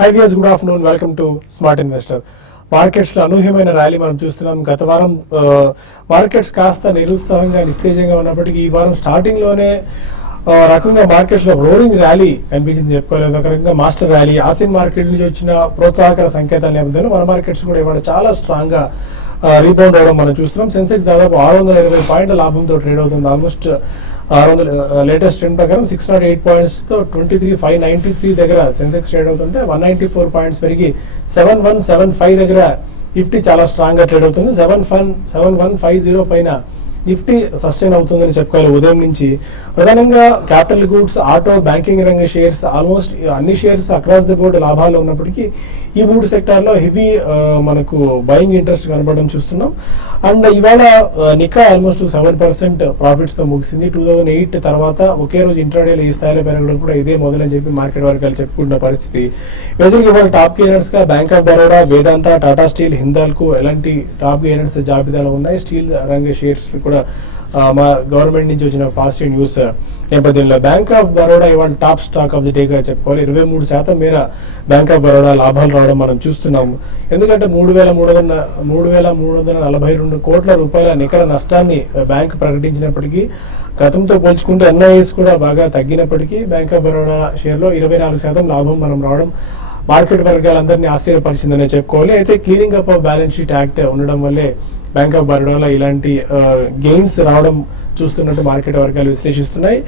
High viewers, good afternoon. Welcome to smart investor. Markets లో అనూహ్యమైన rally మనం చూస్తున్నాం. గత వారం మార్కెట్స్ కాస్త నిరుత్సాహంగా నిస్తేజంగా ఉన్నప్పటికీ ఈ వారం స్టార్టింగ్ లోనే రకంగా మార్కెట్స్ లో రోలింగ్ ర్యాలీ కనిపించింది చెప్పుకోలేదు. ఒక రకంగా మాస్టర్ ర్యాలీ ఆసియన్ మార్కెట్ నుంచి వచ్చిన ప్రోత్సాహకర సంకేతాల నేపథ్యంలో మన మార్కెట్స్ కూడా ఇవాళ చాలా స్ట్రాంగ్ గా రీబౌండ్ అవడం మనం చూస్తున్నాం. సెన్సెక్స్ దాదాపు 620 పాయింట్ల లాభంతో ట్రేడ్ అవుతుంది. ఆల్మోస్ట్ 600 లేటెస్ట్ ట్రెండ్ ప్రకారం 608 పాయింట్స్ తో 23,593 దగ్గర సెన్సెక్స్ ట్రేడ్ అవుతుంటే 194 పాయింట్స్ పెరిగి 7175 దగ్గర నిఫ్టీ చాలా స్ట్రాంగ్ గా ట్రేడ్ అవుతుంది. 7150 పైన నిఫ్టీ సస్టైన్ అవుతుందని చెప్పుకోవాలి. ఉదయం నుంచి ప్రధానంగా క్యాపిటల్ గూడ్స్, ఆటో, బ్యాంకింగ్ రంగ షేర్స్ ఆల్మోస్ట్ అన్ని షేర్స్ అక్రాస్ ద బోర్డు లాభాలు ఉన్నప్పటికీ ఈ మూడు సెక్టార్లో హెవీ మనకు బయింగ్ ఇంట్రెస్ట్ కనబడడం చూస్తున్నాం. అండ్ ఇవాళ నికా ఆల్మోస్ట్ 7% ప్రాఫిట్స్ తో ముగిసింది. 2008 తర్వాత ఒకే రోజు ఇంట్రాడేలో ఈ స్థాయిలో పెరగడం కూడా ఇదే మొదలని చెప్పి మార్కెట్ వర్గాలు చెప్పుకుంటున్న పరిస్థితి. బేసిక్గా ఇవాళ టాప్ గెయినర్స్ గా bank of Baroda, Vedanta, Tata steel, హిందాల్కు ఎలాంటి టాప్ గెయినర్స్ జాబితాలో ఉన్నాయి. స్టీల్ రంగ షేర్స్ కూడా మా గవర్నమెంట్ నుంచి వచ్చిన పాజిటివ్ న్యూస్ నేపథ్యంలో బ్యాంక్ ఆఫ్ బరోడా ఇవాళ top stock of the day గా చెప్పుకోవాలి. 23% మేర బ్యాంక్ ఆఫ్ బరోడా లాభాలు రావడం మనం చూస్తున్నాము. ఎందుకంటే 3,342 కోట్ల రూపాయల నికర నష్టాన్ని బ్యాంక్ ప్రకటించినప్పటికీ గతంతో పోల్చుకుంటే ఎన్ఐఎస్ కూడా బాగా తగ్గినప్పటికీ బ్యాంక్ ఆఫ్ బరోడా షేర్ లో 24% లాభం మనం రావడం మార్కెట్ వర్గాలందరినీ ఆశ్చర్యపరిచిందనే చెప్పుకోవాలి. అయితే cleaning up of balance sheet act ఉండడం వల్లే బ్యాంక్ ఆఫ్ బరోడాలో ఇలాంటి గెయిన్స్ రావడం చూస్తున్నట్టు మార్కెట్ వర్గాలు విశ్లేషిస్తున్నాయి.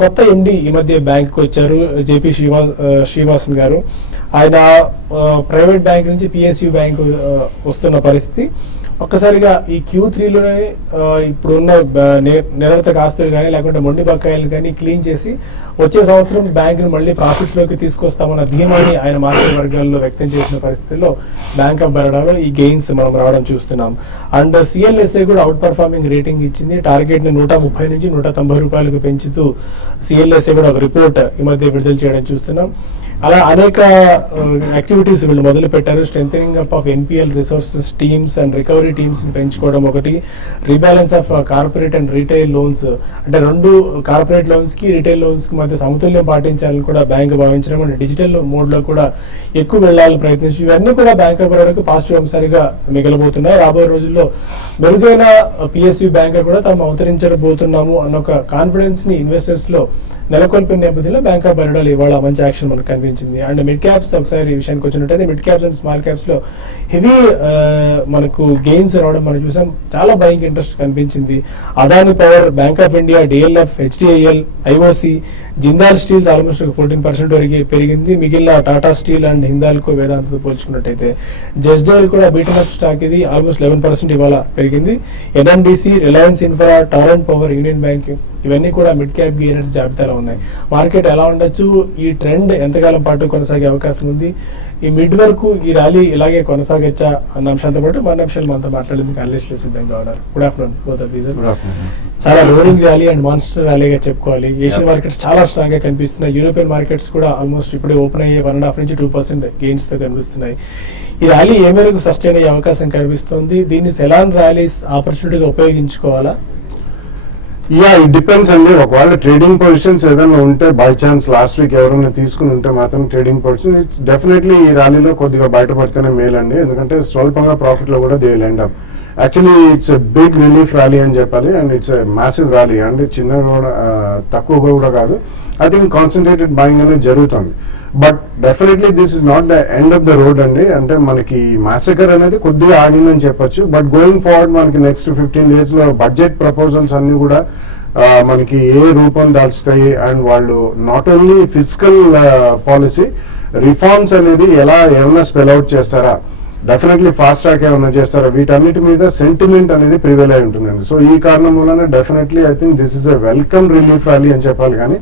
కొత్త ఎండి ఈ మధ్య బ్యాంక్ వచ్చారు, జేపీ శ్రీవాసన్ గారు. ఆయన ప్రైవేట్ బ్యాంక్ నుంచి పిఎస్యు బ్యాంక్ వస్తున్న పరిస్థితి. ఒక్కసారిగా ఈ Q3లోనే ఇప్పుడున్న నిరర్థక ఆస్తులు కానీ లేకుంటే మొండి బకాయిలు కానీ క్లీన్ చేసి వచ్చే సంవత్సరం బ్యాంకును మళ్ళీ ప్రాఫిట్స్ లోకి తీసుకొస్తామన్న ధీమాని ఆయన మార్కెట్ వర్గాల్లో వ్యక్తం చేసిన పరిస్థితుల్లో బ్యాంక్ ఆఫ్ బరోడాలో ఈ గెయిన్స్ మనం రావడం చూస్తున్నాం. అండ్ సిఎల్ఎస్ఏ కూడా అవుట్ పర్ఫార్మింగ్ రేటింగ్ ఇచ్చింది. టార్గెట్ ని 130 నుంచి 190 రూపాయలకు పెంచుతూ సిఎల్ఎస్ఏ కూడా ఒక రిపోర్ట్ ఈ మధ్య విడుదల చేయడం చూస్తున్నాం. అలా అనేక యాక్టివిటీస్ వీళ్ళు మొదలు పెట్టారు. Strengthening up of NPL resources teams and recovery teams ని పెంచుకోవడం ఒకటి, rebalance of corporate and retail loans, అంటే రెండు కార్పొరేట్ లోన్స్ కి రీటైల్ లోన్స్ కి మధ్య సమతుల్యం పాటించాలని కూడా బ్యాంక్ భావించడం, అంటే డిజిటల్ మోడ్ లో కూడా ఎక్కువ వెళ్లాలని ప్రయత్నించి ఇవన్నీ కూడా బ్యాంక్ ఆఫ్ బరోడాకు పాజిటివ్ అంశాలుగా మిగలబోతున్నాయి. రాబోయే రోజుల్లో మెరుగైన పిఎస్యు బ్యాంక్ కూడా తాము అవతరించబోతున్నాము అన్న ఒక కాన్ఫిడెన్స్ ని ఇన్వెస్టర్స్ లో నెలకొల్పిన నేపథ్యంలో బ్యాంక్ ఆఫ్ బరోడాలో ఇవాళ మంచి యాక్షన్ మనకు కనిపించింది. అండ్ మిడ్ క్యాప్స్ ఒకసారి ఈ విషయానికి వచ్చినట్టయితే mid caps and small caps లో హెవీ మనకు గెయిన్స్ రావడం మనం చూసాం. చాలా బయింగ్ ఇంట్రెస్ట్ కనిపించింది. Adani power, bank of India, DLF, HDIL, IOC, Jindal steels almost 14% వరకు పెరిగింది. మిగిలిన టాటా స్టీల్ అండ్ హిందాల్కో, వేదాంతతో పోల్చుకున్నట్టయితే జస్డైల్ కూడా బీటన్ అప్ స్టాక్ ఇది ఆల్మోస్ట్ 11% ఇవాళ పెరిగింది. NMDC, Reliance infra, Torrent power, union bank ఇవన్నీ కూడా మిడ్ క్యాప్ గెయినర్స్ జాబితాలో ఉన్నాయి. మార్కెట్ ఎలా ఉండొచ్చు, ఈ ట్రెండ్ ఎంతకాలం పాటు కొనసాగే అవకాశం ఉంది, ఈ మిడ్ వరకు ఈ ర్యాలీ ఇలాగే కొనసాగచ్చా అన్న అంశాలతో పాటు మన అంశాలు మనతో మాట్లాడేందుకు అనలిస్టులు సిద్ధంగా ఉన్నారు. Good afternoon both of you. చాలా రోలింగ్ ర్యాలీ అండ్ మాన్స్టర్ ర్యాలీగా చెప్పుకోవాలి. ఏషియన్ మార్కెట్స్ చాలా స్ట్రాంగ్ గా కనిపిస్తున్నాయి. యూరోపియన్ మార్కెట్స్ కూడా ఆల్మోస్ట్ ఇప్పుడే ఓపెన్ అయ్యే 1.5 నుంచి 2% గెయిన్స్ తో కనిపిస్తున్నాయి. ఈ ర్యాలీ ఏ మేరకు సస్టైన్ అయ్యే అవకాశం కనిపిస్తుంది? దీన్ని సెలాన్ ర్యాలీస్ ఆపర్చునిటీగా ఉపయోగించుకోవాలా? ఇట్ డిపెండ్స్ అండి. ఒకవేళ ట్రేడింగ్ పొజిషన్స్ ఏదైనా ఉంటే బై ఛాన్స్ లాస్ట్ వీక్ ఎవరైనా తీసుకుని ఉంటే మాత్రం ట్రేడింగ్ పొజిషన్ ఇట్స్ డెఫినెట్లీ ఈ ర్యాలీలో కొద్దిగా బయటపడితేనే మేలండి. ఎందుకంటే స్వల్పంగా ప్రాఫిట్ లో కూడా they will end up. Actually it's a big relief rally అని చెప్పాలి. And it's a massive rally అండి. చిన్నగా కూడా తక్కువ కూడా కాదు. ఐ థింక్ కాన్సన్ట్రేటెడ్ బయింగ్ అనేది జరుగుతుంది. But definitely this is not the end of the road అండి. అంటే మనకి మాసకర్ అనేది కొద్దిగా ఆగిందని చెప్పొచ్చు. బట్ గోయింగ్ ఫార్వర్డ్ మనకి నెక్స్ట్ 15 days లో బడ్జెట్ ప్రపోజల్స్ అన్ని కూడా మనకి ఏ రూపం దాల్చుతాయి, అండ్ వాళ్ళు not only physical policy reforms అనేది ఏమైనా స్పెల్ అవుట్ చేస్తారా, డెఫినెట్లీ ఫాస్ట్ ట్రాక్ ఏమైనా చేస్తారా, వీటన్నిటి మీద సెంటిమెంట్ అనేది ప్రివేల్ అయి ఉంటుందండి. సో ఈ కారణం వలన definitely I think this is a welcome relief rally అని చెప్పాలి. కానీ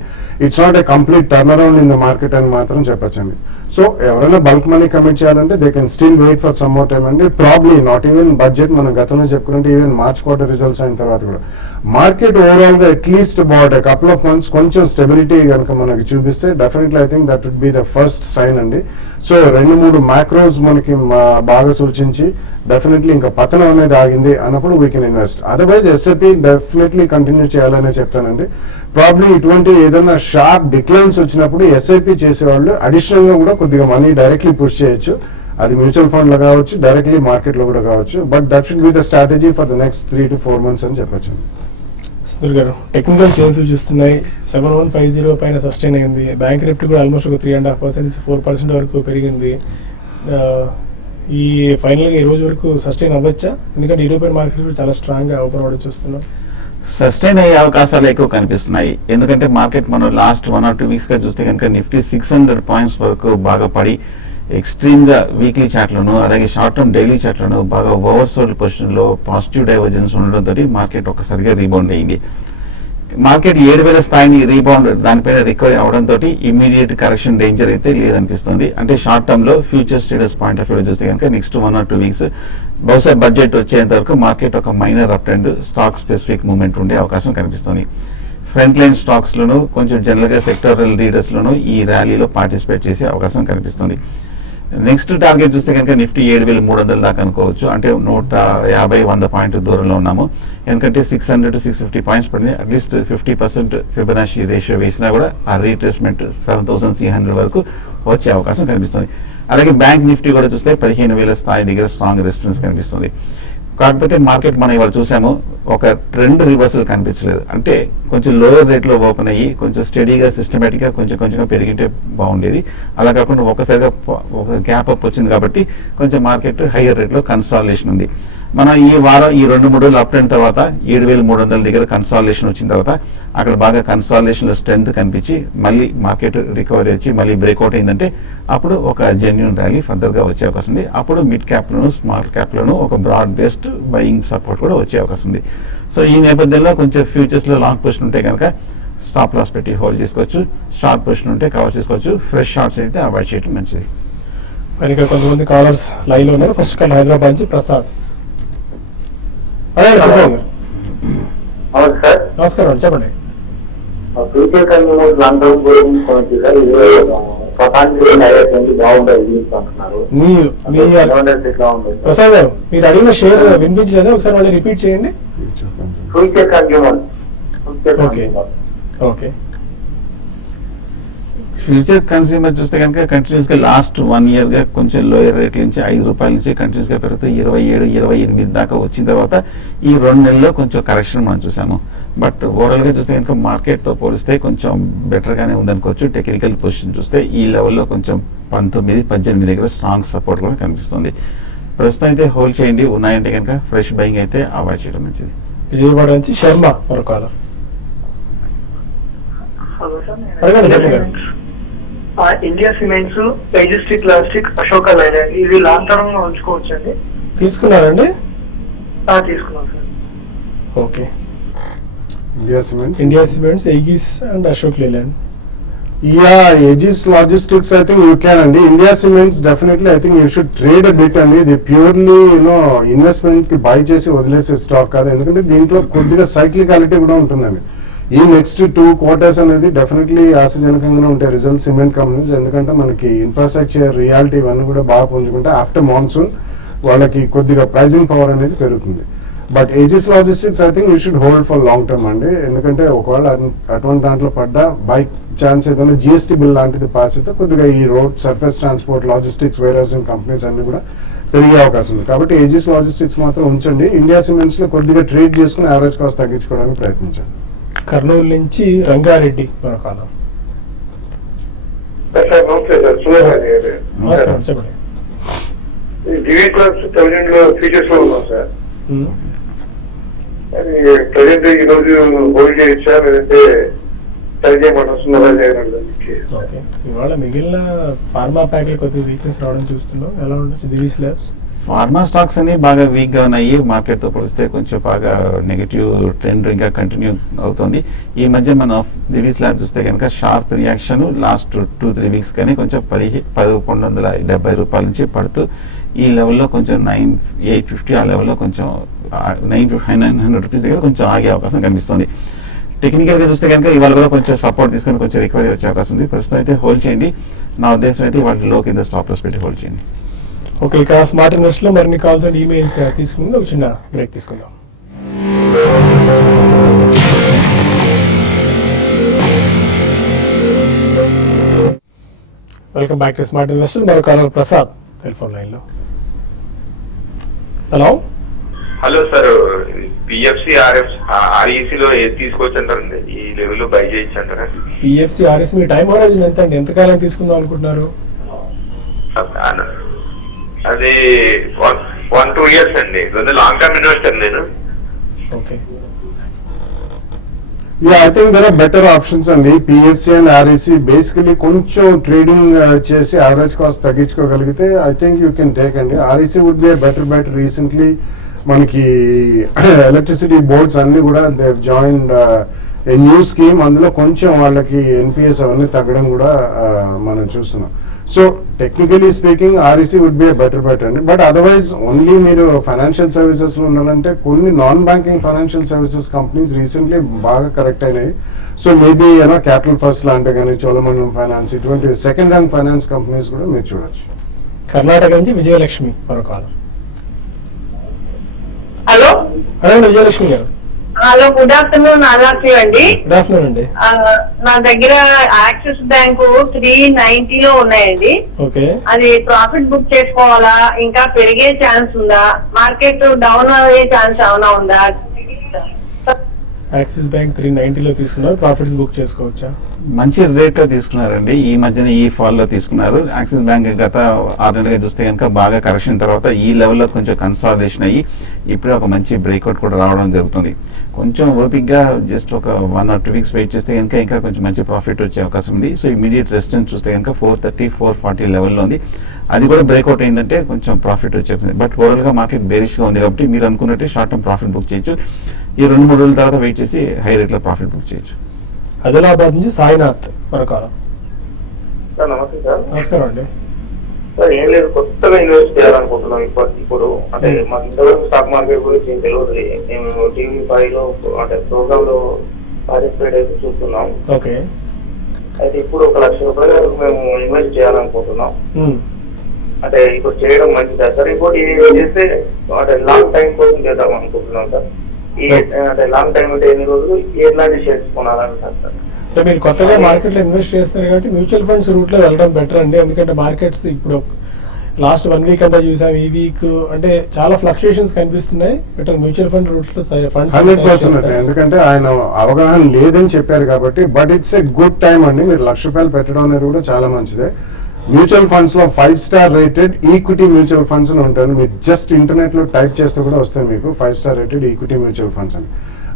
it's not a complete turn around in the market అని మాత్రం చెప్పచ్చండి. సో ఎవరైనా బల్క్ మనీ కమిట్ చేయాలంటే they can still wait for some more time అండి. ప్రాబ్లీ నాట్ ఈవెన్ బడ్జెట్ మనం గతంలో చెప్పుకుంటే ఈవెన్ మార్చ్ క్వార్టర్ రిజల్ట్స్ అయిన తర్వాత కూడా మార్కెట్ ఓవరాల్ గా at least about a couple of months కొంచెం స్టెబిలిటీ కనుక మనకి చూపిస్తే definitely I think that would be the first sign అండి. సో 2-3 మ్యాక్రోస్ మనకి బాగా సూచించి డెఫినెట్లీ ఇంకా పతనం అనేది ఆగింది అన్నప్పుడు we can invest. Otherwise SIP definitely continue చేయాలనే చెప్తానండి. ప్రాబ్లీ ఇటువంటి ఏదైనా షార్ప్ డిక్లైన్స్ వచ్చినప్పుడు ఎస్ఐపి చేసేవాళ్ళు అడిషనల్ గా కూడా కొద్దిగా మనీ డైరెక్ట్లీ పుష్ చేయొచ్చు. అది మ్యూచువల్ ఫండ్ లో కావచ్చు, డైరెక్ట్లీ మార్కెట్ లో కూడా కావచ్చు. But that should be the strategy for the next 3 to 4 months అని చెప్పొచ్చు. సుధీర్ గారు, టెక్నికల్ చేంజ్ చూస్తున్నాయి. 7150 పైన సస్టైన్ అయింది. బ్యాంక్ నిఫ్టీ కూడా ఆల్మోస్ట్ ఒక 3.5% నుంచి 4% వరకు పెరిగింది. ఈ ఫైనల్గా ఈ రోజు వరకు సస్టైన్ అవ్వచ్చా? ఎందుకంటే యూరోపియన్ మార్కెట్ కూడా చాలా స్ట్రాంగ్ గా ఓపెన్ అవ్వడం చూస్తున్నాం. సస్టైన్ అయ్యే అవకాశాలు ఎక్కువ కనిపిస్తున్నాయి. ఎందుకంటే మార్కెట్ మనం లాస్ట్ 1 or 2 weeks గా చూస్తే కనుక నిఫ్టీ 600 points వరకు బాగా పడి ఎక్స్ట్రీమ్ గా వీక్లీ చార్ట్లను అలాగే షార్ట్ టర్మ్ డైలీ చార్ట్లను బాగా ఓవర్సోల్డ్ పొజిషన్ లో పాజిటివ్ డైవర్జెన్స్ ఉండడంతో మార్కెట్ ఒక్కసారిగా రీబౌండ్ అయింది. మార్కెట్ 7000 స్థాయిని రీబౌండ్ దానిపైన రికవరీ అవడంతో ఇమీడియట్ కరెక్షన్ డేంజర్ అయితే లేదనిపిస్తుంది. అంటే షార్ట్ టర్మ్ లో future status point of view చూస్తే కనుక నెక్స్ట్ 1 or 2 weeks బహుశా బడ్జెట్ వచ్చేంత వరకు మార్కెట్ ఒక minor up trend stock specific movement ఉండే అవకాశం కనిపిస్తుంది. ఫ్రంట్ లైన్ స్టాక్స్ లోను కొంచెం జనరల్ గా సెక్టరల్ లీడర్స్ లోను ఈ ర్యాలీలో పార్టిసిపేట్ చేసే అవకాశం కనిపిస్తుంది. నెక్స్ట్ టార్గెట్ చూస్తే కనుక నిఫ్టీ 7300 దాకా అనుకోవచ్చు. అంటే 150-100 పాయింట్ దూరంలో ఉన్నాము. ఎందుకంటే 600 to 650 పాయింట్స్ పడింది. అట్లీస్ట్ 50% ఫిబొనాచి రేషియో వేసినా కూడా ఆ రీట్రేస్మెంట్ 7300 వరకు వచ్చే అవకాశం కనిపిస్తుంది. అలాగే బ్యాంక్ నిఫ్టీ కూడా చూస్తే 15000 స్థాయి దగ్గర స్ట్రాంగ్ రెసిస్టెన్స్ కనిపిస్తుంది. కాకపోతే మార్కెట్ మనం ఇవాళ చూసాము ఒక ట్రెండ్ రివర్సల్ కనిపించలేదు. అంటే కొంచెం లోయర్ రేట్లో ఓపెన్ అయ్యి కొంచెం స్టడీగా సిస్టమేటిక్ గా కొంచెం పెరిగింటే బాగుండేది. అలా కాకుండా ఒకసారిగా ఒక గ్యాప్ అప్ వచ్చింది కాబట్టి కొంచెం మార్కెట్ హైయర్ రేట్లో కన్సాలిడేషన్ ఉంది. మనం ఈ వారం ఈ 2-3 రోజులు అప్ ట్రెండ్ తర్వాత 7300 దగ్గర కన్సాలిడేషన్ వచ్చిన తర్వాత అక్కడ బాగా కన్సాలిడేషన్ లో స్ట్రెంత్ కనిపించి మళ్ళీ మార్కెట్ రికవరీ వచ్చి మళ్ళీ బ్రేక్అవుట్ అయిందంటే అప్పుడు ఒక జెన్యూన్ ర్యాలీ ఫర్దర్ గా వచ్చే అవకాశం ఉంది. అప్పుడు మిడ్ క్యాప్ లోను స్మాల్ క్యాప్ లోను ఒక బ్రాడ్ బేస్డ్ బయింగ్ సపోర్ట్ కూడా వచ్చే అవకాశం ఉంది. సో ఈ నేపథ్యంలో కొంచెం ఫ్యూచర్స్ లో లాంగ్ పొజిషన్ ఉంటే కనుక స్టాప్ లాస్ పెట్టి హోల్డ్ చేసుకోవచ్చు. షార్ట్ పొజిషన్ ఉంటే కవర్ చేసుకోవచ్చు. ఫ్రెష్ షార్ట్స్ అయితే అవాయిడ్ చేయడం మంచిది. మరి ఇక్కడ కొంతమంది కాలర్స్ లైవ్ లో ఉన్నారు. ఫస్ట్ కాల్ హైదరాబాద్ నుంచి ప్రసాద్. ప్రసాద్ గారు నమస్కారం అండి, చెప్పండి. ప్రసాద్ గారు, మీరు అడిగిన షేర్ వినిపించలేదా? ఒకసారి మళ్ళీ రిపీట్ చేయండి. Okay okay. ఫ్యూచర్ కన్స్యూమర్ చూస్తే కనుక కంటిన్యూస్ గా లాస్ట్ 1 year గా కొంచెం లోయర్ రేట్ నుంచి 5 రూపాయల నుంచి కంటిన్యూస్ గా పెరుగుతూ 27-28 దాకా వచ్చిన తర్వాత ఈ 2 నెలల్లో కొంచెం కరెక్షన్ మనం చూసాము. బట్ ఓవరాల్ గా చూస్తే కనుక మార్కెట్ తో పోలిస్తే కొంచెం బెటర్ గానే ఉందనుకోవచ్చు. టెక్నికల్ పొజిషన్ చూస్తే ఈ లెవెల్లో కొంచెం 19-18 దగ్గర స్ట్రాంగ్ సపోర్ట్ కూడా కనిపిస్తుంది. ప్రస్తుతం అయితే హోల్డ్ చేయండి. ఉన్నాయంటే కనుక ఫ్రెష్ బయింగ్ అయితే అవాయిడ్ చేయడం మంచిది. విజయవాడ నుంచి శర్మ మరొక అడగండి శర్మ గారు. India cements, majestic plastic, Ashok Leyland ఇవి లాంగ్ టర్మ్ లో ఉంచుకోవచ్చు అండి. తీసుకున్నారండి? తీసుకున్నాం sir. Okay. India cements, Aegis and Ashok Leyland. Aegis Logistics, I think you can అండి. India cements definitely I think you should trade a bit అండి. ఇది ప్యూర్లీ ఇన్వెస్ట్మెంట్ కి బై చేసి వదిలేసే స్టాక్ కాదు. ఎందుకంటే దీంట్లో కొద్దిగా సైక్లికాలిటీ కూడా ఉంటుందండి. ఈ నెక్స్ట్ 2 quarters అనేది డెఫినెట్లీ ఆశాజనకంగానే ఉంటాయి రిజల్ట్స్ సిమెంట్ కంపెనీస్. ఎందుకంటే మనకి ఇన్ఫ్రాస్ట్రక్చర్, రియాలిటీ ఇవన్నీ కూడా బాగా పుంజుకుంటే ఆఫ్టర్ మాన్సూన్ వాళ్ళకి కొద్దిగా ప్రైజింగ్ పవర్ అనేది పెరుగుతుంది. But Aegis logistics I think you should hold for long term అండి. ఎందుకంటే ఒకవేళ అటువంటి దాంట్లో పడ్డా బై ఛాన్స్ ఏదైనా జిఎస్టీ బిల్ లాంటిది పాస్ అయితే కొద్దిగా ఈ road, surface transport, logistics, warehousing companies అన్ని కూడా పెరిగే అవకాశం ఉంది. కాబట్టి ఏజిస్ లాజిస్టిక్స్ మాత్రం ఉంచండి. ఇండియా సిమెంట్స్ లో కొద్దిగా ట్రేడ్ చేసుకుని యావరేజ్ కాస్ట్ తగ్గించుకోవడానికి ప్రయత్నించండి. కర్నూలు నుంచి రంగారెడ్డి మరొక నమస్కారం, చెప్పండి. ఫ్యూచర్స్ లో ఉన్నాం సార్. ప్రజెంట్ ఈ రోజు హోల్డ్ చేయొచ్చా లేదంటే ట్రై చేయమంటున్నారు? ఇవాళ మిగిలిన ఫార్మా ప్యాక్లు కొద్దిగా వీక్నెస్ రావడం చూస్తున్నాం. ఎలా ఉండొచ్చు దివీస్ ల్యాబ్స్? ఫార్మా స్టాక్స్ అన్ని బాగా వీక్ గా ఉన్నాయి. మార్కెట్ తో పోలిస్తే కొంచెం బాగా నెగిటివ్ ట్రెండ్ ఇంకా కంటిన్యూ అవుతుంది. ఈ మధ్య మనం దివీస్ ల్యాబ్ చూస్తే కనుక షార్ప్ రియాక్షన్ లాస్ట్ 2-3 weeks కానీ కొంచెం 1170 రూపాయల నుంచి పడుతూ ఈ లెవెల్లో కొంచెం 850 ఆ లెవెల్లో కొంచెం 900 రూపీస్ దగ్గర కొంచెం ఆగే అవకాశం కనిపిస్తుంది. టెక్నికల్ గా చూస్తే కనుక ఇవాళ కూడా కొంచెం సపోర్ట్ తీసుకొని కొంచెం రికవరీ వచ్చే అవకాశం ఉంది. ప్రస్తుతం అయితే హోల్డ్ చేయండి. నా ఉద్దేశం అయితే వాటి లో కింద స్టాప్ లాస్ పెట్టి హోల్డ్ చేయండి. ఓకే, ఇక స్మార్ట్ ఇన్వెస్ట్ లో మరిన్ని కాల్స్ అండ్ ఈమెయిల్స్ తీసుకుందాం. ఒక చిన్న బ్రేక్ తీసుకుందాం. Welcome back to smart investor. మరో కాలర్ ప్రసాద్ టెలిఫోన్ లైన్ లో. Hello hello sir, PFC REC లో ఏది తీసుకోవచ్చు అంటారండి? ఈ లెవెల్ లో బై చేయొచ్చు అంటారా? PFC R S time horizon ఎంత అండి? ఎంతకాలం తీసుకుందాం అనుకుంటున్నారు? అది 1-2 years అండి. లాంగ్ టర్మ్ ఇన్వెస్టర్ నేను. Okay, I think there are better options అండి. పిఎఫ్సి అండ్ ఆర్ఈసి బేసికలీ కొంచెం ట్రేడింగ్ చేసి యావరేజ్ కాస్ట్ తగ్గించుకోగలిగితే I think you can take అండి. REC would be better. Recently మనకి ఎలక్ట్రిసిటీ బోర్డ్స్ అన్ని కూడా they joined a new scheme. అందులో కొంచెం వాళ్ళకి ఎన్పిఎస్ అవన్నీ తగ్గడం కూడా మనం చూస్తున్నాం. So technically speaking REC would be better అండి. బట్ అదర్వైజ్ ఓన్లీ మీరు ఫైనాన్షియల్ సర్వీసెస్ లో ఉండాలంటే కొన్ని non banking financial services companies recently బాగా కరెక్ట్ అయినాయి. సో మేబీ క్యాపిటల్ ఫస్ట్ లాంటి కానీ చోళమండలం ఫైనాన్స్ ఇటువంటి సెకండ్ హ్యాండ్ ఫైనాన్స్ కంపెనీస్ కూడా మీరు చూడొచ్చు. కర్ణాటక నుంచి విజయలక్ష్మి మరో కాలర్. హలో అడగండి విజయలక్ష్మి గారు. Hello, good afternoon. ఆదాఫీ అండి. గుడ్ ఆఫ్టర్నూన్ అండి. నా దగ్గర యాక్సిస్ బ్యాంకు 390 లో ఉన్నాయండి. ఓకే, అది ప్రాఫిట్ బుక్ చేసుకోవాలా, ఇంకా పెరిగే ఛాన్స్ ఉందా, మార్కెట్ డౌన్ అయ్యే ఛాన్స్ ఏమైనా ఉందా? యాక్సిస్ బ్యాంక్ 390 లో తీసుకున్నారు, ప్రాఫిట్స్ బుక్ చేసుకోవచ్చా? మంచి రేట్ లో తీసుకున్నారండి. ఈ మధ్యన ఈ ఫాల్ లో తీసుకున్నారు. యాక్సిస్ బ్యాంక్ గత 6 నెలలుగా చూస్తే కనుక బాగా కరెక్షన్ తర్వాత ఈ లెవెల్లో కొంచెం కన్సాలిడేషన్ అయ్యి ఇప్పుడే ఒక మంచి బ్రేక్అవుట్ కూడా రావడం జరుగుతుంది. కొంచెం ఓపిక్ గా జస్ట్ ఒక 1 or 2 weeks వెయిట్ చేస్తే కనుక ఇంకా కొంచెం మంచి ప్రాఫిట్ వచ్చే అవకాశం ఉంది. సో ఇమీడియట్ రెసిస్టెన్స్ చూస్తే కనుక 430-440 లెవెల్లో ఉంది. అది కూడా బ్రేక్అవుట్ అయిందంటే కొంచెం ప్రాఫిట్ వచ్చేస్తుంది. బట్ ఓవరాల్ గా మార్కెట్ బేరిష్ గా ఉంది కాబట్టి మీరు అనుకున్నట్టే షార్ట్ టర్మ్ ప్రాఫిట్ బుక్ చేయొచ్చు. ఈ 2-3 రోజుల తర్వాత వెయిట్ చేసి హై రేట్ లో ప్రాఫిట్ బుక్ చేయొచ్చు. ఆదిలాబాద్ నుంచి సాయినాథ్ మరో కాలర్. సార్ నమస్తే సార్. నమస్కారం అండి. సార్ ఏం లేదు, కొత్తగా ఇన్వెస్ట్ చేయాలనుకుంటున్నాం. ఇప్పుడు అంటే మాకు ఇంతవరకు స్టాక్ మార్కెట్ గురించి ఏం తెలియదు. మేము టీవీ 5 లో అంటే ప్రోగ్రామ్ లో పార్టిసిపేట్ అయితే చూస్తున్నాం. ఓకే, అయితే ఇప్పుడు 1 లక్ష రూపాయలు మేము ఇన్వెస్ట్ చేయాలనుకుంటున్నాం. అంటే ఇప్పుడు చేయడం మంచిదా సార్? ఇంకోటి చేస్తే అంటే లాంగ్ టైం కోసం చేద్దాం అనుకుంటున్నాం సార్. అంటే లాంగ్ టైం అంటే ఎన్ని రోజులు, ఎట్లాంటి షేర్స్ కొనాలంటారు సార్? అంటే మీరు కొత్తగా మార్కెట్ లో ఇన్వెస్ట్ చేస్తారు కాబట్టి మ్యూచువల్ ఫండ్స్ రూట్ లో వెళ్ళడం బెటర్ అండి. ఎందుకంటే మార్కెట్స్ ఇప్పుడు లాస్ట్ 1 week అంతా చూసాం. ఈ వీక్ అంటే చాలా ఫ్లక్చుయేషన్స్ కనిపిస్తున్నాయి. బెటర్ మ్యూచువల్ ఫండ్ రూట్స్ లో ఫండ్స్ 100% ఎందుకంటే ఆయన అవగాహన లేదని చెప్పారు కాబట్టి. But it's a good time అండి. మీరు ₹1,00,000 పెట్టడం అనేది కూడా చాలా మంచిదే. మ్యూచువల్ ఫండ్స్ లో 5-star rated equity mutual funds అని ఉంటాయి. మీరు జస్ట్ ఇంటర్నెట్ లో టైప్ చేస్తే కూడా వస్తాయి మీకు 5-star rated equity mutual funds అని.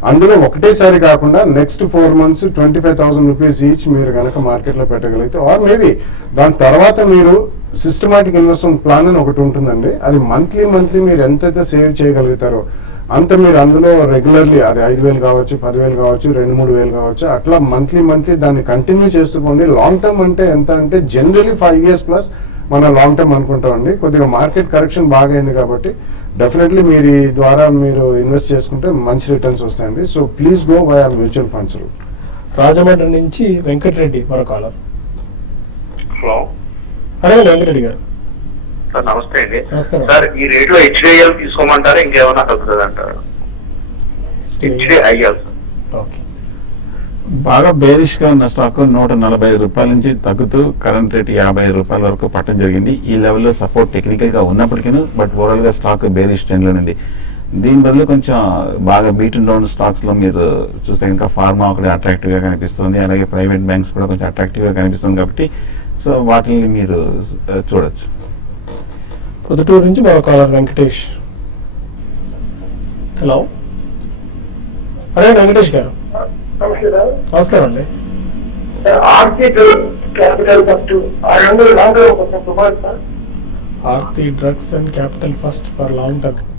అందులో ఒకటేసారి కాకుండా నెక్స్ట్ 4 months 25,000 రూపీస్ ఈచ్ మీరు కనుక మార్కెట్ లో పెట్టగలిగితే, ఆర్ మేబీ దాని తర్వాత మీరు సిస్టమాటిక్ ఇన్వెస్ట్మెంట్ ప్లాన్ అని ఒకటి ఉంటుందండి. అది మంత్లీ మీరు ఎంతైతే సేవ్ చేయగలుగుతారో అంత మీరు అందులో రెగ్యులర్లీ, అది 5,000 కావచ్చు, 10,000 కావచ్చు, 2-3 వేలు కావచ్చు, అట్లా మంత్లీ దాన్ని కంటిన్యూ చేస్తుండీ. లాంగ్ టర్మ్ అంటే ఎంత అంటే జనరలీ 5 years ప్లస్ మనం లాంగ్ టర్మ్ అనుకుంటామండి. కొద్దిగా మార్కెట్ కరెక్షన్ బాగా అయింది కాబట్టి డెఫినెట్లీ మీరు ఈ ద్వారా మీరు ఇన్వెస్ట్ చేసుకుంటే మంచి రిటర్న్స్ వస్తాయండి. So please go via mutual funds. Rajahmundry నుంచి వెంకటరెడ్డి మరో కాలర్. హలో, అడగండి వెంకటరెడ్డి గారు. సార్ నమస్తే అండి. నమస్కారం. సార్ ఈ రేట్ లో HDIL తీసుకోమంటారా, ఇంకేమైనా తగ్గుతుంది అంటారా? HDIL ఓకే, బాగా బేరిష్ గా ఉన్న స్టాక్ ₹145 నుంచి తగ్గుతూ కరెంట్ రేట్ ₹50 వరకు పట్టడం జరిగింది. ఈ లెవెల్లో సపోర్ట్ టెక్నికల్ గా ఉన్నప్పటికీ బట్ ఓవరాల్ గా స్టాక్ బేరిష్ ట్రెండ్ లో ఉంది. దీని బదులు కొంచెం బాగా బీటన్ డౌన్ స్టాక్స్ లో మీరు చూస్తే ఇంకా ఫార్మా ఒకటి అట్రాక్టివ్ గా కనిపిస్తుంది. అలాగే ప్రైవేట్ బ్యాంక్స్ కూడా కొంచెం అట్రాక్టివ్ గా కనిపిస్తుంది కాబట్టి సో వాటిని మీరు చూడొచ్చు. పొద్దుటూరు నుంచి మరో కాలర్ వెంకటేష్. హలో, అడగండి వెంకటేష్ గారు. నమస్కారం అండి. Aarti Capital First Aarti drugs and Capital First for long term.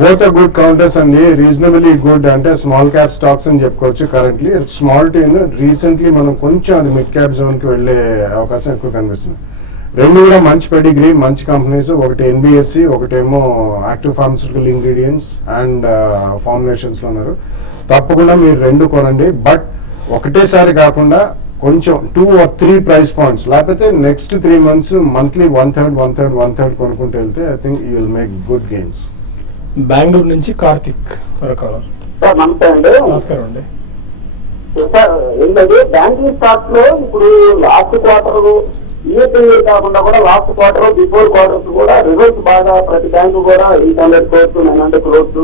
Both are good counters అండి. రీజనబుల్లీ గుడ్ అంటే స్మాల్ క్యాప్ స్టాక్స్ అని చెప్పుకోవచ్చు. కరెంట్లీ స్మాల్ టీ రీసెంట్లీ మనం కొంచెం అది మిడ్ క్యాప్ జోన్ కి వెళ్లే అవకాశం ఎక్కువ కనిపిస్తుంది. రెండు కూడా మంచి పెడిగ్రీ, మంచి కంపెనీస్. ఒకటి NBFC, ఒకటేమో active pharmaceutical ingredients and formulations లో ఉన్నారు. తప్పకుండా మీరు రెండు కొనండి. బట్ ఒకటేసారి కాకుండా కొంచెం 2 or 3 ప్రైస్ పాయింట్స్, లేకపోతే నెక్స్ట్ 3 months మంత్లీ 1/3 కొనుక్కుంటూ వెళ్తే I think you will make good gains. Bengaluru నుంచి కార్తిక్ కాలర్. సార్ నమస్తే అండి. నమస్కారం అండి. సార్ ఏంటంటే బ్యాంకింగ్ స్టాక్స్ లో ఇప్పుడు లాస్ట్ క్వార్టర్ ఇయర్ కాకుండా కూడా లాస్ట్ క్వార్టర్ బిఫోర్ క్వార్టర్స్ కూడా రిజల్ట్స్ బాగా ప్రతి బ్యాంకు కూడా 800 crores 900 crores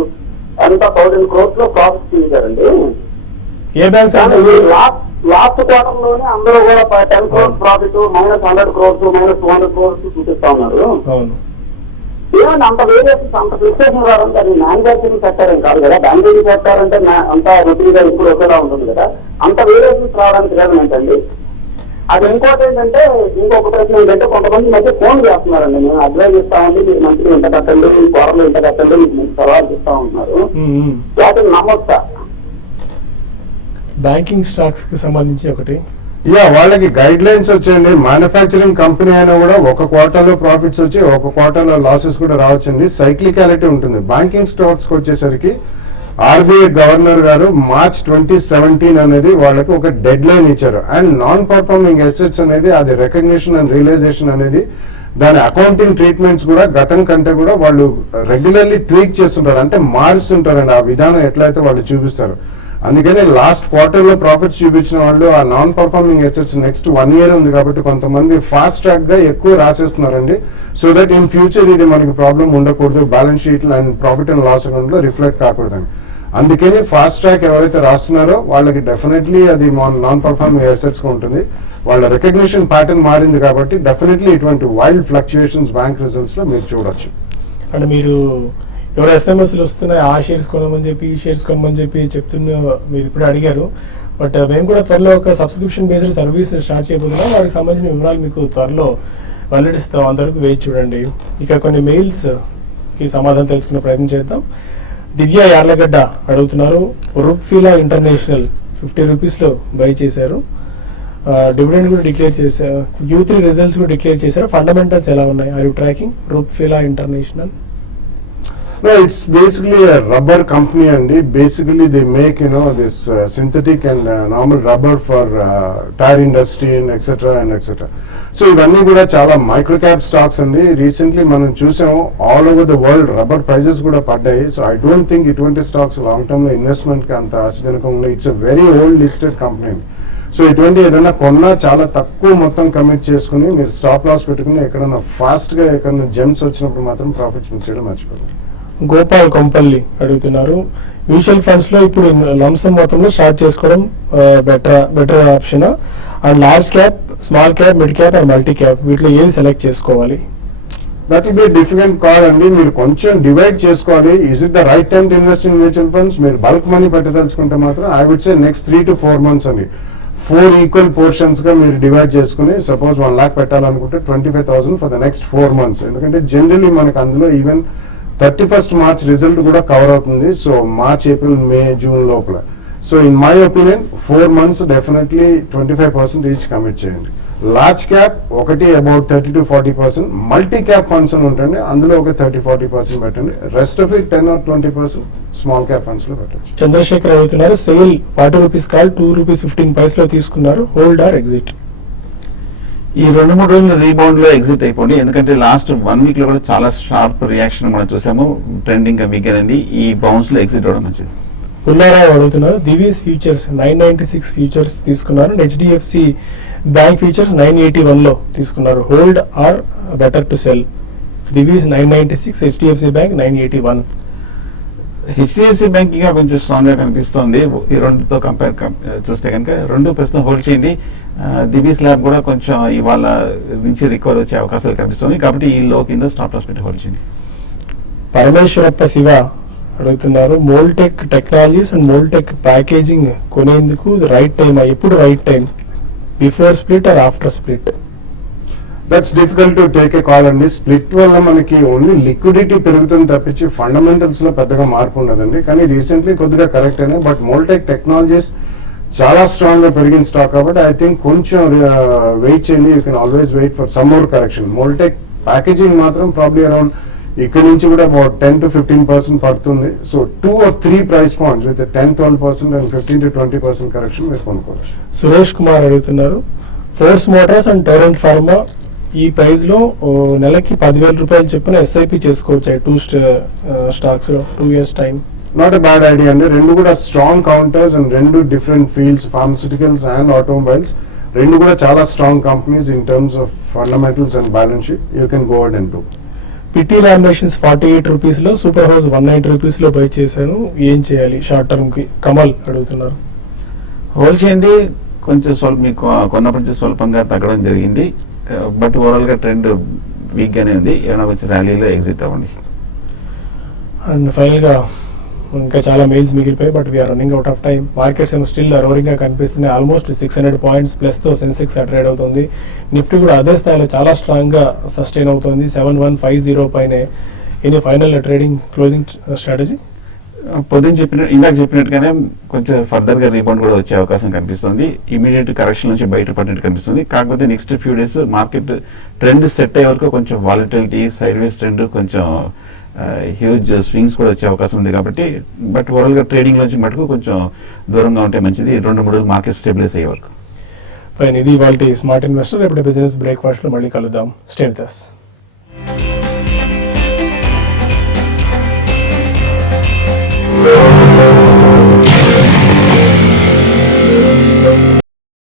అంతా 1000 crores లో ప్రాఫిట్ చూపించారండి. ఏ బ్యాంక్స్ అంటే లాస్ట్ క్వార్టర్ లోనే అందరూ కూడా 10 crores ప్రాఫిట్ -100 crores -200 crores చూపిస్తా ఉన్నారు. అవును. ఏమన్నా అంత వేరియస్ అంత ఫిక్సేషన్ రావడం అది మ్యానుఫ్యాక్చరింగ్ సెక్టర్ ఏం కాదు కదా. బ్యాంకింగ్ సెక్టర్ అంటే అంత రొటీన్ గా ఇప్పుడు ఒకేలా ఉంటుంది కదా. అంత వేరియన్స్ రావడానికి రీజన్ ఏంటండి? అది ఇంకోటి ఏంటంటే ఇంకొక ప్రశ్న ఏంటంటే కొంతమంది మధ్య ఫోన్ చేస్తున్నారండి. మేము అడ్వైజ్ ఇస్తామండి, మీరు మంచిగా ఇంత కట్టండి, మీ కూరలు ఇంత కట్టండి, మీకు మంచి సలహాలు ఇస్తా ఉంటున్నారు. వాటిని నమ్మొచ్చా? బ్యాంకింగ్ స్టాక్స్ కి సంబంధించి ఒకటి వాళ్ళకి గైడ్ లైన్స్ వచ్చండి. మ్యానుఫ్యాక్చరింగ్ కంపెనీ అయినా కూడా ఒక క్వార్టర్లో ప్రాఫిట్స్ వచ్చి ఒక క్వార్టర్లో లాసెస్ కూడా రావచ్చండి. సైక్లికాలిటీ ఉంటుంది. బ్యాంకింగ్ స్టాక్స్ వచ్చేసరికి ఆర్బీఐ గవర్నర్ గారు March 2017 అనేది వాళ్ళకి ఒక డెడ్ లైన్ ఇచ్చారు. అండ్ నాన్ పర్ఫార్మింగ్ అసెట్స్ అనేది అది రికగ్నిషన్ అండ్ రియలైజేషన్ అనేది దాని అకౌంటింగ్ ట్రీట్మెంట్స్ కూడా గతం కంటే కూడా వాళ్ళు రెగ్యులర్లీ ట్వీక్ చేస్తుంటారు, అంటే మారుస్తుంటారండి. ఆ విధానం ఎట్లయితే వాళ్ళు చూపిస్తారు. అందుకని లాస్ట్ క్వార్టర్ లో ప్రాఫిట్స్ చూపించిన వాళ్ళు ఆ non performing assets next 1 year ఉంది కాబట్టి కొంతమంది ఫాస్ట్ ట్రాక్ గా ఎక్కువ రాసేస్తున్నారండి. సో దట్ ఇన్ ఫ్యూచర్ ఇది మనకి ప్రాబ్లం ఉండకూడదు, balance sheet and profit and loss account లో రిఫ్లెక్ట్ కాకూడదని. అందుకని ఫాస్ట్ ట్రాక్ ఎవరైతే రాస్తున్నారో వాళ్ళకి డెఫినెట్లీ అది నాన్ పర్ఫార్మింగ్ అసెట్స్ గా ఉంటుంది. వాళ్ళ రికగ్నిషన్ ప్యాటర్న్ మారింది కాబట్టి డెఫినెట్లీ ఇటువంటి వైల్డ్ ఫ్లక్చుయేషన్స్ బ్యాంక్ రిజల్ట్స్ లో మీరు చూడొచ్చు. అంటే మీరు ఎవరు ఎస్ఎంఎస్లు వస్తున్నాయి ఆ షేర్స్ కొనమని చెప్పి ఈ షేర్స్ కొనమని చెప్పి చెప్తున్న మీరు ఇప్పుడు అడిగారు. బట్ మేము కూడా త్వరలో ఒక సబ్స్క్రిప్షన్ బేస్డ్ సర్వీస్ స్టార్ట్ చేయబోతున్నాం. వాటికి సంబంధించిన వివరాలు మీకు త్వరలో వెల్లడిస్తాం. అంతవరకు వేచి చూడండి. ఇక కొన్ని మెయిల్స్ కి సమాధానం తెలుసుకునే ప్రయత్నం చేద్దాం. దివ్య యార్లగడ్డ అడుగుతున్నారు, రుక్ఫీలా ఇంటర్నేషనల్ 50 రూపీస్లో బై చేశారు. డివిడెండ్ కూడా డిక్లేర్ చేశారు. Q3 రిజల్ట్స్ కూడా డిక్లేర్ చేశారు. ఫండమెంటల్స్ ఎలా ఉన్నాయి? ఆర్ యూ ట్రాకింగ్ రుక్ఫీలా international? No, it's basically a rubber company and basically they make this synthetic and normal rubber for tire industry and etc. So ఇవన్నీ కూడా చాలా మైక్రో క్యాప్ స్టాక్స్ అండి. Recently మనం చూసాము all over the world rubber prices కూడా పడ్డాయి. So I don't think ఇటువంటి stocks long term లో ఇన్వెస్ట్మెంట్ కి అంత ఆశజనకంగా. It's a very old listed company. So ఇటువంటి ఏదైనా కొన్నా చాలా తక్కువ మొత్తం కమిట్ చేసుకుని మీరు స్టాప్ లాస్ పెట్టుకుని ఎక్కడన్నా ఫాస్ట్ గా ఎక్కడన్నా జెమ్స్ వచ్చినప్పుడు మాత్రం ప్రాఫిట్స్ బుక్ చేయడం మర్చిపోతుంది. గోపాల్ కొంపల్లి అడుగుతున్నారు, మ్యూచువల్ ఫండ్స్ లో ఇప్పుడు లంసమ్ మొత్తంలో స్టార్ట్ చేసుకోవడం better option, and large cap, small cap, mid cap and multi cap వీటిలో ఏది సెలెక్ట్ చేసుకోవాలి? That will be difficult call అండి. మీరు కొంచెం డివైడ్ చేసుకోవాలి. Is it the right time to invest in mutual funds? మీరు బల్క్ మనీ పెట్టదలుచుకుంటే మాత్రం I would say next 3 to 4 months అండి. 4 ఈక్వల్ పోర్షన్స్ గా మీరు డివైడ్ చేసుకుని suppose 1 lakh పెట్టాలనుకుంటే 25,000 for the next 4 months. ఎందుకంటే జనరలీ మనకు అందులో ఈవెన్ 31st March రిజల్ట్ కూడా కవర్ అవుతుంది. So March, April, May, June లోపల. So in my opinion 4 months definitely 25% each commit చేయండి. లార్జ్ క్యాప్ ఒకటి about 30 to 40%, multi cap funds అని ఉంటుంది అందులో ఒక 30-40% పెట్టండి. Rest of it 10 or 20% small cap funds లో పెట్టచ్చు. చంద్రశేఖర్ అవుతున్నారు, సేల్ 40 రూపీస్ కాల్ 2 రూపీస్ 15 పైసలో తీసుకున్నారు, హోల్డ్ ఆర్ ఎగ్జిట్? ఈ 2-3 రోజులు రీబౌండ్ లో ఎగ్జిట్ అయిపోండి. ఎందుకంటే లాస్ట్ 1 week లో కూడా చాలా షార్ప్ రియాక్షన్ మనం చూసాము. ట్రెండింగ్ గా వీక్ అనేది ఈ బౌన్స్ లో ఎగ్జిట్ అవడం మంచిది. పుల్లారావు అడుగుతున్నారు, దివీస్ ఫ్యూచర్స్ 996 ఫ్యూచర్స్ తీసుకున్నారు, హెచ్డిఎఫ్సి బ్యాంక్ ఫ్యూచర్స్ 981 లో తీసుకున్నారు, hold or better to sell? Divis 996, HDFC bank 981. HDFC bank ఇంకా కొంచెం స్ట్రాంగ్ గా కనిపిస్తోంది. ఈ రెండుతో కంపేర్ చూస్తే కనుక రెండు ప్రస్తుతం హోల్డ్ చేయండి. దివీస్ ల్యాబ్ కూడా కొంచెం ఇవాళ నుంచి రికవర్ వచ్చే అవకాశాలు కనిపిస్తుంది కాబట్టి ఈ లో కింద స్టాప్ లాస్ పెట్టి హోల్డ్ చేయండి. పరమేశ్వరప్ప శివ అడుగుతున్నారు, Moldtek technologies and Moldtek packaging కొనేందుకు రైట్ టైం? ఎప్పుడు right time? Before split or after split? That's difficult to take a call అండి. స్ప్లిట్ వల్ల మనకి ఓన్లీ లిక్విడిటీ పెరుగుతుంది తప్పించి ఫండమెంటల్స్ లో పెద్దగా మార్పు ఉండదండి. కానీ రీసెంట్లీ కొద్దిగా కరెక్ట్ అయినాయి. బట్ మోల్టెక్ టెక్నాలజీస్ చాలా స్ట్రాంగ్ గా పెరిగిన స్టాక్ కాబట్టి ఐ థింక్ కొంచెం వెయిట్ చేయండి. You can always wait for some more correction. Moldtek packaging మాత్రం ప్రాబ్లీ అరౌండ్ ఇక్కడ నుంచి కూడా అబౌట్ 10 to 15% పడుతుంది. So 2 or 3 price points with 10-12% and 15 to 20% correction మీరు కొనుక్కోవచ్చు. సురేష్ కుమార్ అడుగుతున్నారు, Force Motors and Torrent Pharma ఈ ప్రైస్ లో నెలకి 10,000 రూపాయలు చెప్పిన ఎస్ఐపి చేసుకోవచ్చు 2 stocks 2 years time. Not a bad idea అండి. రెండు కూడా స్ట్రాంగ్ కౌంటర్స్ అండ్ రెండు different fields, pharmaceuticals and automobiles, రెండు కూడా చాలా strong companies in terms of fundamentals and balance sheet. You can go ahead and do. PT laminations 48 rupees లో, super house 190 rupees లో buy చేశాను, ఏం చేయాలి షార్ట్ టర్మ్ కి? కమల్ అడుగుతున్నారు. హోల్డ్ చేయండి, కొంచెం మీకు కొన్నప్పటి నుంచి స్వల్పంగా తగ్గడం జరిగింది, బట్ ఓవరాల్ గా ట్రెండ్ వీక్ గానే ఉంది. ఏమైనా కొంచెం ర్యాలీలో ఎగ్జిట్ అవ్వండి. అండ్ ఫైనల్ గా ఇంకా చాలా మెయిల్స్ మిగిలిపోయాయి, but we're running out of time. Markets ఏమో స్టిల్ రోరింగ్ గా కనిపిస్తున్నాయి. ఆల్మోస్ట్ 600 పాయింట్స్ ప్లస్ తో సెన్సెక్స్ ట్రేడ్ అవుతుంది. నిఫ్టీ కూడా అదే స్థాయిలో చాలా స్ట్రాంగ్ గా సస్టైన్ అవుతుంది 7150 పైనే. Any final trading closing strategy? పొద్దున్న ఇందాక చెప్పినట్టుగానే కొంచెం ఫర్దర్ గా రీబౌండ్ కూడా వచ్చే అవకాశం కనిపిస్తుంది. ఇమీడియట్ కరెక్షన్ నుంచి బయటపడినట్టు కనిపిస్తుంది. కాకపోతే next few days market trend set అయ్యే వరకు కొంచెం వాలిటిలిటీ, సైడ్ వేస్ ట్రెండ్, కొంచెం హ్యూజ్ స్వింగ్స్ కూడా వచ్చే అవకాశం ఉంది. కాబట్టి బట్ ఓవరాల్ గా ట్రేడింగ్ నుంచి మటుకు కొంచెం దూరంగా ఉంటే మంచిది 2-3 రోజులు మార్కెట్ స్టెబిలైజ్ అయ్యే వరకు. ఫైన్, ఇది ఇవాల్టి స్మార్ట్ ఇన్వెస్టర్. రేపటి బిజినెస్ బ్రేక్ఫాస్ట్ లో మళ్ళీ కలుద్దాం. Stay with us.